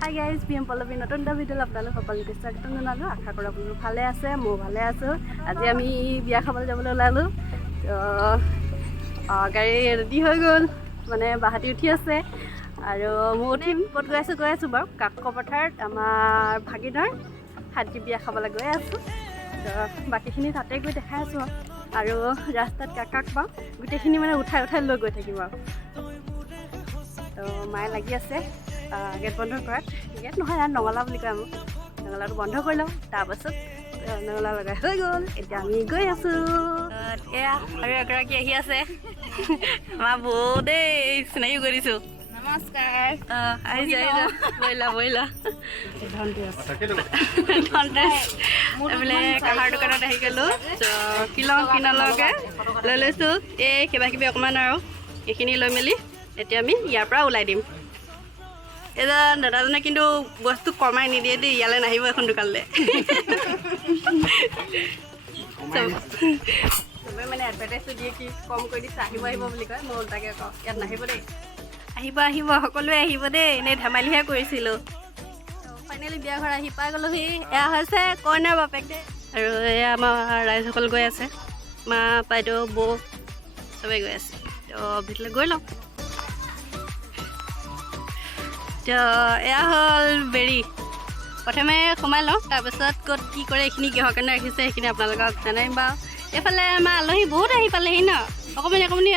হাই guys P M Pallavi নতুন এটা ভিডিঅ'লৈ আপোনালোক সকলোকে স্বাগতম জনালোঁ। আশা কৰোঁ আপোনালোক ভালে আছে, মই ভালে আছোঁ। আজি আমি বিয়া খাবলৈ যাবলৈ ওলালোঁ। গাড়ী ৰেডি হৈ গ'ল, মানে বাহাতি উঠি আছে আৰু মই উঠিম। ক'ত গৈ আছোঁ বাৰু কাকপথাৰত আমাৰ ভাগিনৰ হাতী বিয়া খাবলৈ গৈ আছোঁ। তো বাকীখিনি তাতে গৈ দেখাই আছোঁ আৰু ৰাস্তাত কাক পাওঁ গোটেইখিনি মানে উঠাই লৈ গৈ থাকিম আৰু। তো মায়ে লাগি আছে গেট বন্ধ কৰাত। গেট নহয় আৰু নঙলা বুলি কয়, মোক নঙলাটো বন্ধ কৰি লওঁ, তাৰপাছত নঙলা লগাই হৈ গ'ল। এতিয়া আমি গৈ আছোঁ। এয়া আৰু এগৰাকী আহি আছে আমাৰ বৌ দেই, চিনাকি কৰি দিছোঁ। নমস্কাৰ। আহিছে বহিলা বোলে কাহাৰ দোকানত আহি গ'লোঁ। কি লওঁ কি নলওঁকৈ লৈ লৈছোঁ। এই কিবাকিবি অকণমান আৰু এইখিনি লৈ মেলি এতিয়া আমি ইয়াৰ পৰা ওলাই দিম। এজন দাদাজনে কিন্তু বস্তু কমাই নিদিয়ে দেই, ইয়ালৈ নাহিব এখন দোকানলৈ। চবে মানে এডভাৰটাইজটো দিয়ে কি কম কৰি দিছে, আহিব বুলি কয়। মই ওলটাকৈ কওঁ ইয়াত নাহিব দেই, আহিব সকলোৱে আহিব দেই, এনেই ধেমালিহে কৰিছিলোঁ। ফাইনেলি বিয়া ঘৰ আহি পাই গ'লোহি। এয়া হৈছে কইনাৰ বাপেক দেই, আৰু এয়া আমাৰ ৰাইজসকল গৈ আছে, মা বাইদেউ বৌ চবেই গৈ আছে। তো ভিতৰলৈ গৈ লওঁ। এয়া হ'ল বেৰি, প্ৰথমে সোমাই লওঁ, তাৰপিছত ক'ত কি কৰে এইখিনি কিহৰ কাৰণে ৰাখিছে সেইখিনি আপোনালোকক জনাইম বাৰু। এইফালে আমাৰ আলহী বহুত আহি পালেহি ন, অকণমানি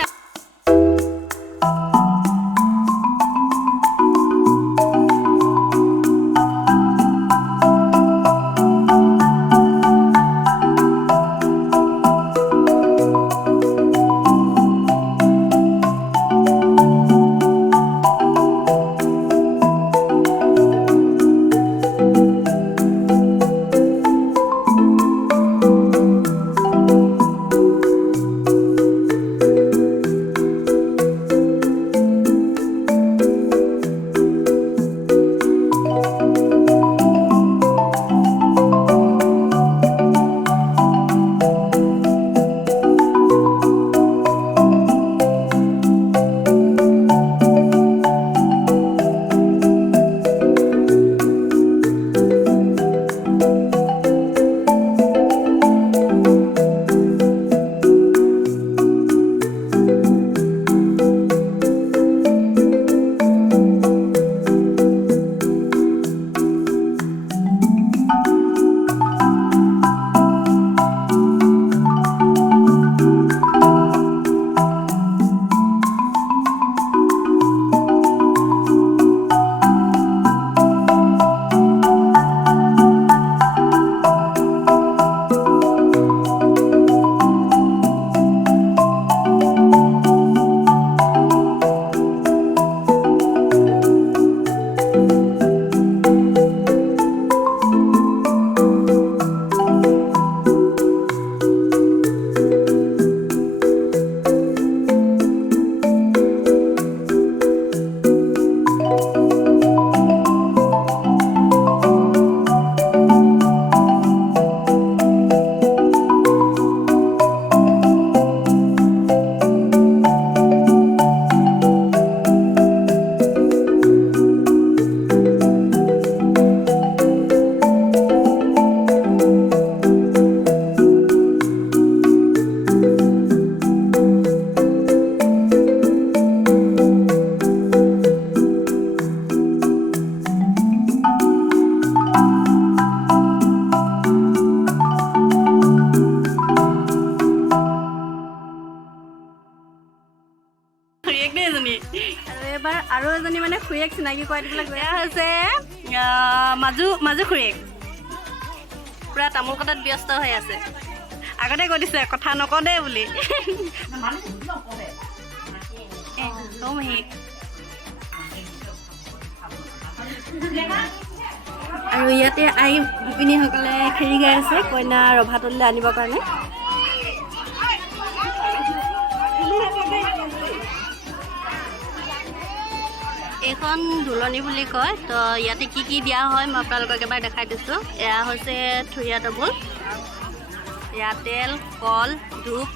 আৰু এজনী মানে খুৰীয়েক চিনাকি কৰাই দিবলৈ গৈ হৈছে মাজু খুৰীয়েক। পূৰা তামোল কটাত ব্যস্ত হৈ আছে। আগতে কৈ দিছে কথা নকওঁ দেই বুলি। আৰু ইয়াতে আই গোপিনীসকলে খেৰি গাই আছে কইনা ৰভাতললৈ আনিবৰ কাৰণে। এইখন দুলনি বুলি কয়। তো ইয়াতে কি দিয়া হয় মই আপোনালোকক এবাৰ দেখাই দিছোঁ। এয়া হৈছে থুৰীয়া টেবুল, এয়া তেল, কল, ধূপ,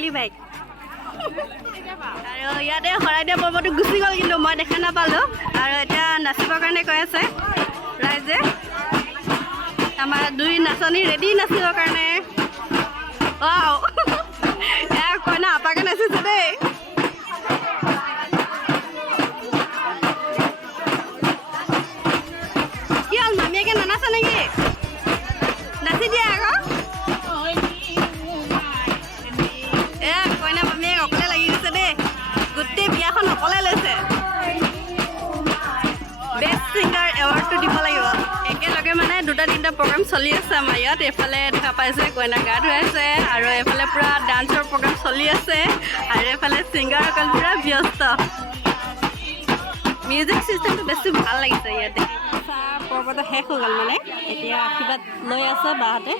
স্মাইলি বাইক আৰু ইয়াতে শৰাইদেউ পৰ্বটো গুচি গ'ল কিন্তু মই দেখা নাপালোঁ আৰু এতিয়া নাচিবৰ কাৰণে কৈ আছে ৰাইজে আমাৰ দুই নাচনী ৰেডি নাচিবৰ কাৰণে ৱাও এয়া কইনা আপাকে নাচিছে দেই কি হ'ল মামীয়েকে নানাচে নেকি নাচি দিয়ে আকৌ এয়া কইনা মামীয়েক অকলে লাগি গৈছে দেই গোটেই বিয়াখন অকলে লৈছে বেষ্ট ছিংগাৰ এৱাৰ্ডটো দিব লাগিব একেলগে মানে দুটা তিনিটা প্ৰগ্ৰাম চলি আছে আমাৰ ইয়াত এইফালে দেখা পাইছে কইনা গা ধুই আছে আৰু এইফালে পূৰা ডান্সৰ প্ৰগ্ৰাম চলি আছে আৰু এইফালে ছিংগাৰসকল পূৰা ব্যস্ত মিউজিক ছিষ্টেমটো বেছি ভাল লাগিছে ইয়াতে চাহ পৰ্বটো শেষ হৈ গ'ল মানে এতিয়া আশীৰ্বাদ লৈ আছে বাহঁতে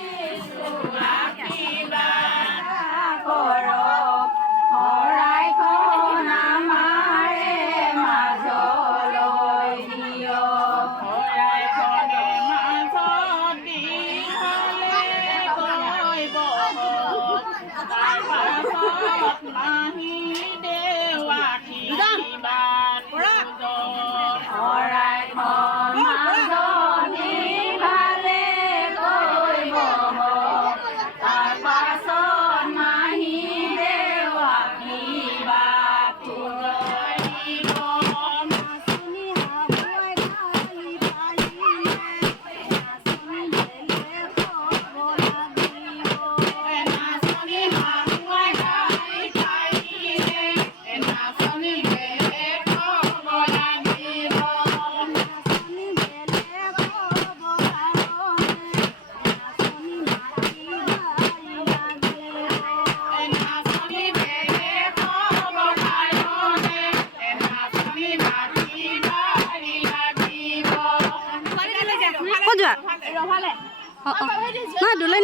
নহয় দুলাইন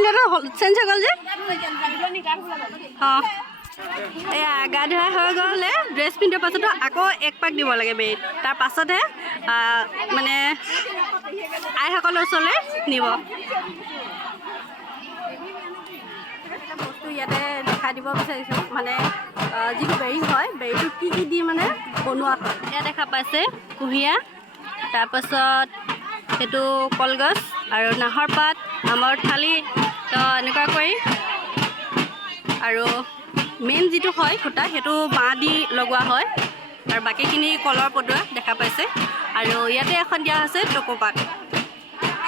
চেঞ্জ হৈ গ'ল যে অঁ এয়া গা ধোৱা হৈ গ'লে ড্ৰেছ পিন্ধোৱাৰ পাছতো আকৌ এক পাক দিব লাগে বেৰিত তাৰ পাছতহে মানে আইসকলৰ ওচৰলৈ নিব বস্তু ইয়াতে দেখাই দিব বিচাৰিছোঁ মানে যিটো বেৰি হয় বেৰিটো কি কি দি মানে বনোৱা হয় ইয়াত দেখা পাইছে কুঁহিয়া তাৰপাছত সেইটো কলগছ আৰু নাহৰ পাত আমৰ ঠালি তো এনেকুৱা কৰি আৰু মেইন যিটো হয় সূতা সেইটো বাঁহ দি লগোৱা হয় আৰু বাকীখিনি কলৰ পদুৱা দেখা পাইছে আৰু ইয়াতে এখন দিয়া হৈছে টকৌপাত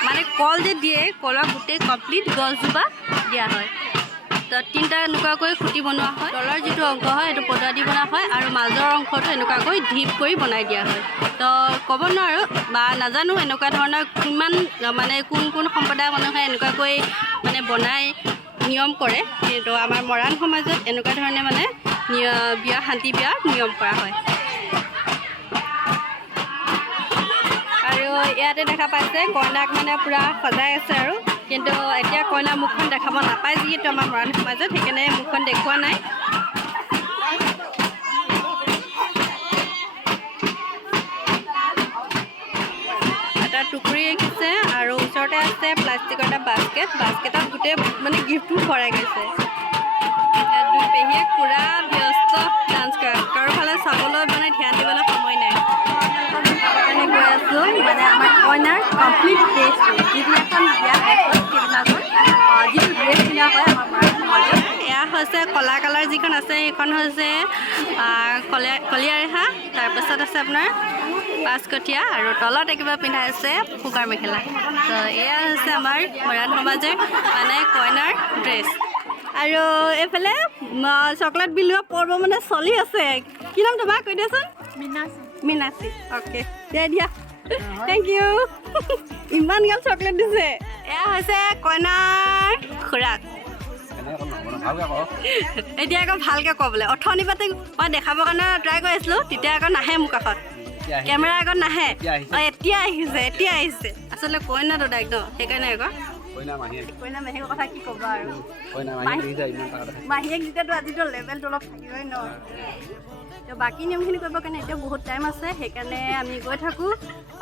মানে কল যে দিয়ে কলৰ গোটেই কমপ্লিট গছজোপা দিয়া হয় তো তিনিটা এনেকুৱাকৈ খুঁটি বনোৱা হয় তলৰ যিটো অংশ হয় সেইটো পদুৱা দি বনোৱা হয় আৰু মাজৰ অংশটো এনেকুৱাকৈ ঢিপ কৰি বনাই দিয়া হয় তো ক'ব নোৱাৰোঁ বা নাজানো এনেকুৱা ধৰণৰ কিমান মানে কোন কোন সম্প্ৰদায়ৰ মানুহে এনেকুৱাকৈ মানে বনাই নিয়ম কৰে কিন্তু আমাৰ মৰাণ সমাজত এনেকুৱা ধৰণে মানে বিয়া শান্তি বিয়া নিয়ম কৰা হয় আৰু ইয়াতে দেখা পাইছে কইনাক মানে পূৰা সজাই আছে আৰু কিন্তু এতিয়া কইনাৰ মুখখন দেখাব নাপায় যিহেতু আমাৰ মৰাণ সমাজত সেইকাৰণে মুখখন দেখুওৱা নাই এটা টুকুৰি ৰাখিছে আৰু ওচৰতে আছে প্লাষ্টিকৰ এটা বাস্কেটত গোটেই মানে গিফ্টটো ভৰাই গৈছে ইয়াত দুই পেহীয়ে পূৰা ব্যস্ত ডান্স কৰা কাৰো ফালে চাবলৈ মানে ধ্যান দিবলৈ সময় নাই মানে গৈ আছোঁ মানে আমাৰ কইনাৰ কমপ্লিট ড্ৰেছটো যিদিনাখন বিয়া শেষ হ'ল সেইদিনাখন যিটো ড্ৰেছ পিন্ধা হয় আমাৰ মৰাণ সমাজত এয়া হৈছে কলা কালাৰ যিখন আছে সেইখন হৈছে কলীয়া ৰেহা তাৰপাছত আছে আপোনাৰ পাঁচকঠীয়া আৰু তলত একেবাৰে পিন্ধা আছে মুগাৰ মেখেলা তো এয়া হৈছে আমাৰ মৰাণ সমাজৰ মানে কইনাৰ ড্ৰেছ আৰু এইফালে চকলেট বিলোৱা পৰ্ব মানে চলি আছে কি নাম তোমাৰ কৈ দিয়াচোন মিনাচি অ'কে দিয়া থেংক ইউ ইমান গাল চকলেট দিছে এয়া হৈছে কইনাৰ খুৰাক এতিয়া আকৌ ভালকৈ ক'বলৈ অথনি পাতে মই দেখাবৰ কাৰণে ট্ৰাই কৰি আছিলোঁ তেতিয়া আকৌ নাহে মোৰ কাষত কেমেৰা আগত নাহে এতিয়া আহিছে আচলতে কইনা দাদা একদম সেইকাৰণে আকৌ কইনা মাহীয়েক কইনা মাহীয়েকৰ কথা কি ক'বা আৰু কইনা মাহীয়েক দি যায় ইমান টাকা মাহীয়েক যেতিয়াতো আজিতো লেভেলটো অলপ থাকিবই ন তো বাকী নিয়মখিনি কৰিবৰ কাৰণে এতিয়া বহুত টাইম আছে সেইকাৰণে আমি গৈ থাকোঁ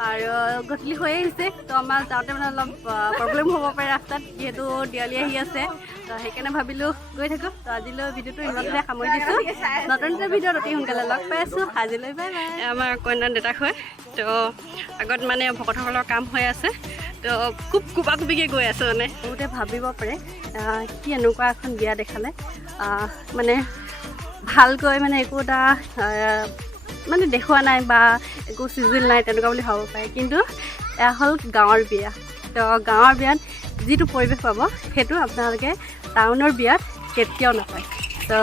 আৰু গধূলি হৈ আহিছে তো আমাৰ যাওঁতে মানে অলপ প্ৰব্লেম হ'ব পাৰে ৰাস্তাত যিহেতু দেৱালী আহি আছে তো সেইকাৰণে ভাবিলোঁ গৈ থাকোঁ তো আজিলৈ ভিডিঅ'টো ইমানতে সামৰি দিছোঁ নতুন এটা ভিডিঅ'ত অতি সোনকালে লগ পাই আছোঁ আজিলৈ বাই বাই আমাৰ কন্যাৰ দেউতাক হয় তো আগত মানে ভকতসকলৰ কাম হৈ আছে তো খুব কোবাকুবিকৈ গৈ আছে মানে বহুতে ভাবিব পাৰে কি এনেকুৱা এখন বিয়া দেখালে মানে ভালকৈ মানে একো এটা মানে দেখুওৱা নাই বা একো চিজিল নাই তেনেকুৱা বুলি ভাবিব পাৰে কিন্তু এয়া হ'ল গাঁৱৰ বিয়া তো গাঁৱৰ বিয়াত যিটো পৰিৱেশ পাব সেইটো আপোনালোকে টাউনৰ বিয়াত কেতিয়াও নাপায় তো